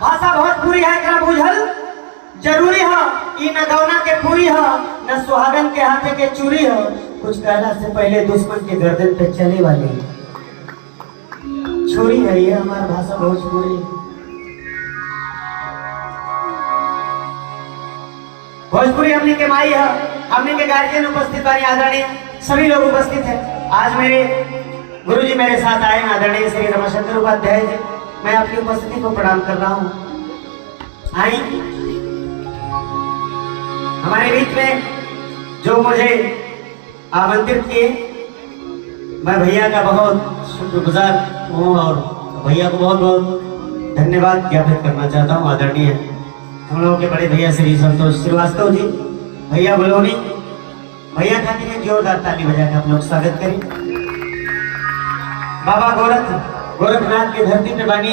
भाषा भोजपुरी है एकरा बुझल जरूरी है। ई न गौना के पूरी है न सुहागन के हाथे के चूरी है। कुछ कहला से पहले दुश्मन के गर्दन पे चले वाली छुरी है ये हमारा भाषा भोजपुरी। भोजपुरी हमने के माई है। हमने के गार्जियन उपस्थित वाली आदरणीय सभी लोग उपस्थित हैं। आज मेरे गुरुजी मेरे साथ आए आदरणीय श्री रमाशंकर उपाध्याय जी। मैं आपकी उपस्थिति को प्रणाम कर रहा हूँ। आई हमारे बीच में जो मुझे आमंत्रित किए, मैं भैया का बहुत शुक्रगुजार हूँ और भैया को बहुत बहुत धन्यवाद ज्ञापित करना चाहता हूँ। आदरणीय हम लोगों के बड़े भैया श्री संतोष श्रीवास्तव जी, भैया बलोनी, भैया खातिर एक जोरदार ताली बजा के आप लोग स्वागत करें। बाबा गोरखनाथ की धरती पे बनी